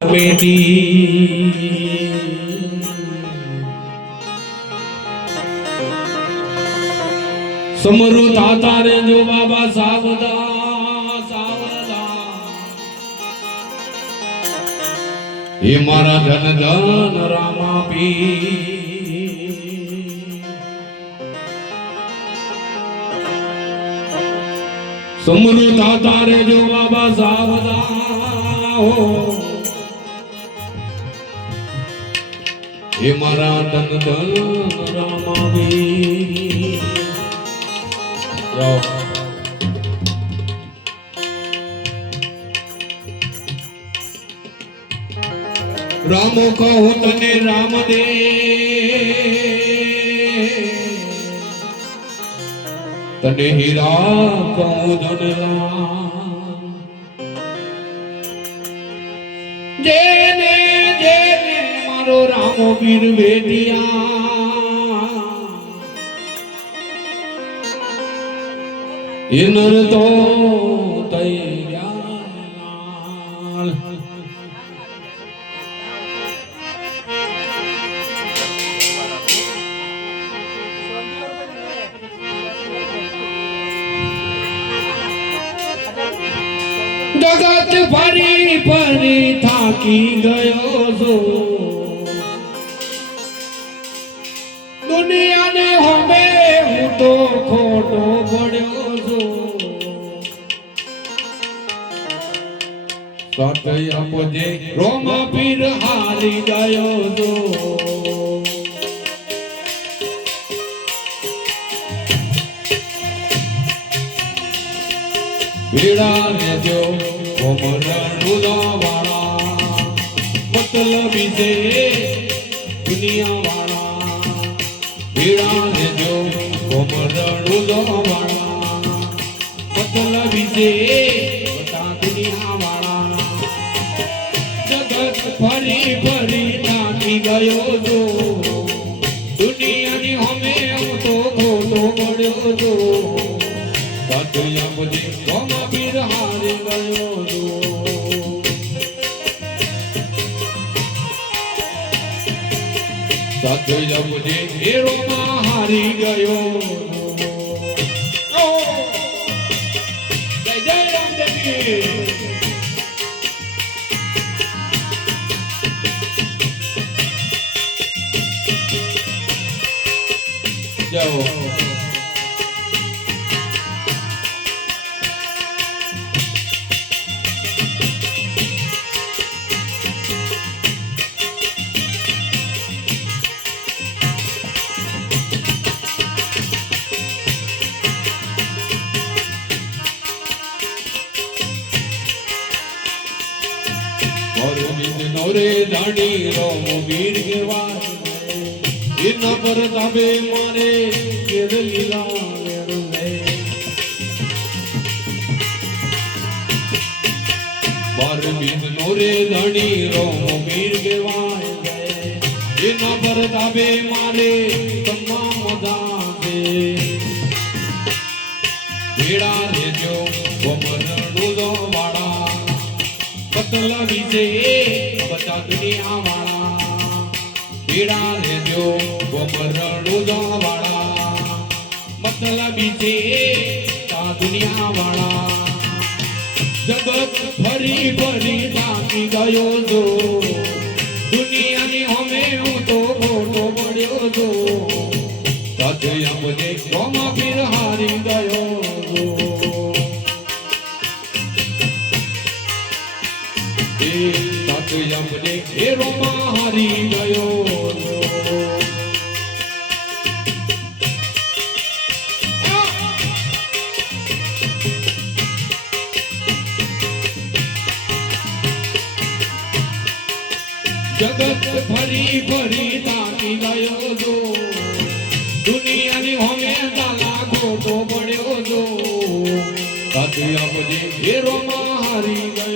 બેટી સમરુ તાતા રે જો બાબા સાવદા સાવદા હે મારા ધન ધન રામા પી સમરુ તાતા જો બાબા સાવદા હો. હે મારા તન ધન રામા રામ. કહો તને રામ દે તને હીરા કહું ધનલા જેને મારો રામો વીર બેટિયા એ નર તો તૈયાર જગત ફરી ફરી થાકી ગયો છો પડ્યો છું સતય મુજે રોમ પીર હારી ગયો છું. ભેડા ને જો કોમરણું વાળા, મતલબી છે દુનિયા વાળા ભેડા ને જો ફરી ફરી નાખી ગયો છો. મુજે હેરોમાં હારી ગયો. જય જય રામદેવી નોરે દાણી રોમ વીર કેવાય એના પર તાબે મારે કેર લીલા બાર બીજ નોરે દાણી રોમ વીર કેવાય એના પર તાબે મારે તમામ દાદે ભેડા રેજો ગોમરણું દો બતલાવી છે. બધા દુનિયા વાળા પીડા ગોમરણું દો વાળા મતલબી છે તા દુનિયા વાળા જગત ફરી ફરી થાકી ગયો જો દુનિયાની અમે હું તો મોટો પડ્યો જો સદય મુજે કોમા મુજે હેરોમાં હારી ગયો જગત ફરી ફરી તાકી ગયો જો દુનિયાની હોમે તાલા ગોટો પડ્યો જો સાચયા મુજે હેરોમાં હારી ગયો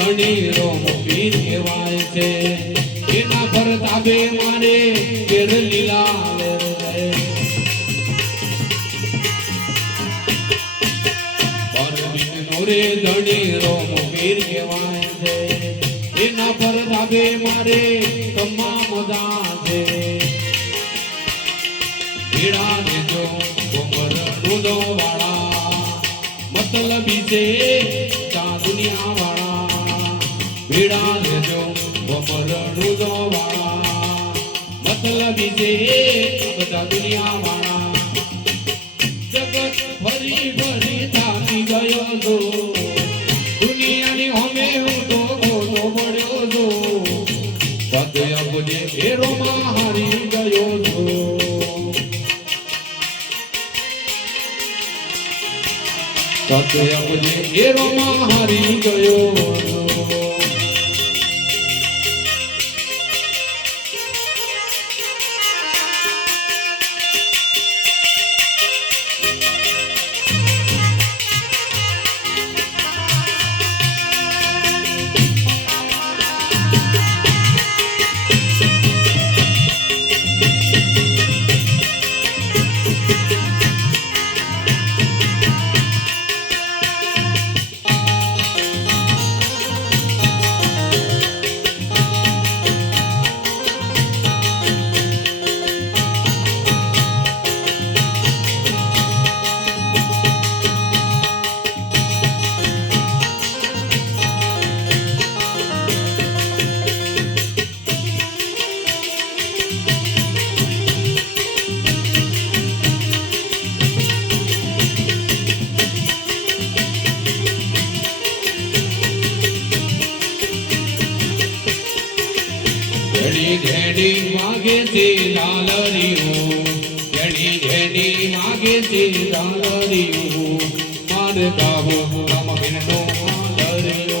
ધણી રોમ કહેવાય છે. એના પર તાબે મારે કેર લીલા રે ધણી રોમ પીર કહેવાય છે. એના પર તાબે મારે તમામ દાન છે. પીડા દેજો કોમર ડૂલો વાળા મતલબી છે. પીડા લેજો કોમર ડૂલો વાળા મતલબ જે બધા દુનિયા વાળા જગત ફરી ફરી થાકી ગયો છો. દુનિયાની હોમે હું તો ગોતો પડ્યો છો. સત્ય અબને ફેરોમાં હારી ગયો છો. સત્ય બુજે ફેરોમાં હારી ગયો છે લાલરીઓ ઘડી ઘડી માગે છે લાલરીઓ માર ગાવો રામ બિનનો લાલરીઓ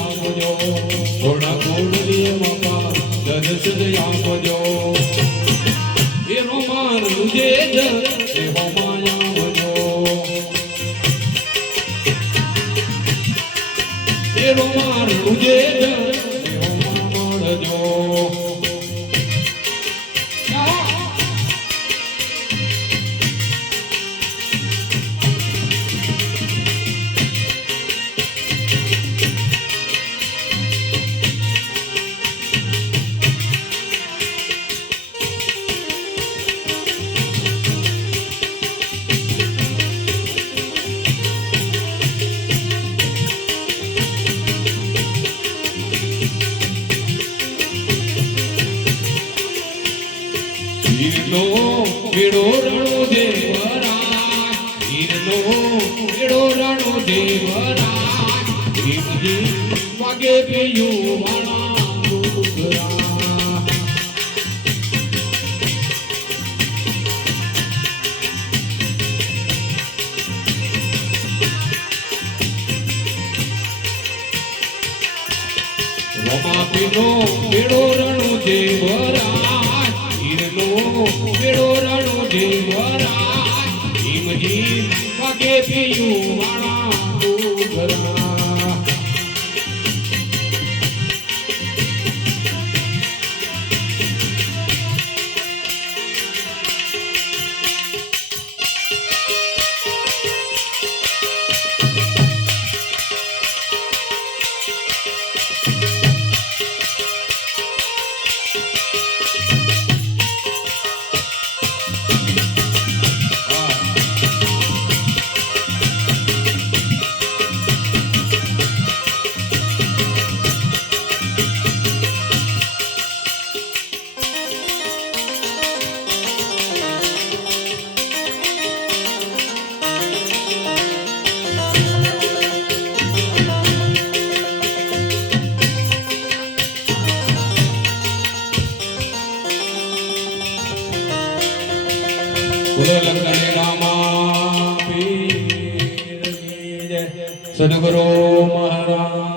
દર્શન આવજો ઘોડા ઘોડલી રોમા દર્શન આવજો એ રોમાન જે એ હોમાયા આવજો એ હીરનો વેડો રણો દેવરા, હીરનો વેડો રણો દેવરા. હિરજી વાગે પેયું વાળા રમા પીનો પીળો રણો દેવરા. બેડો રણો દેવરા ભીમજી પગે પીયું વાણા સદગુરુ મહારાજ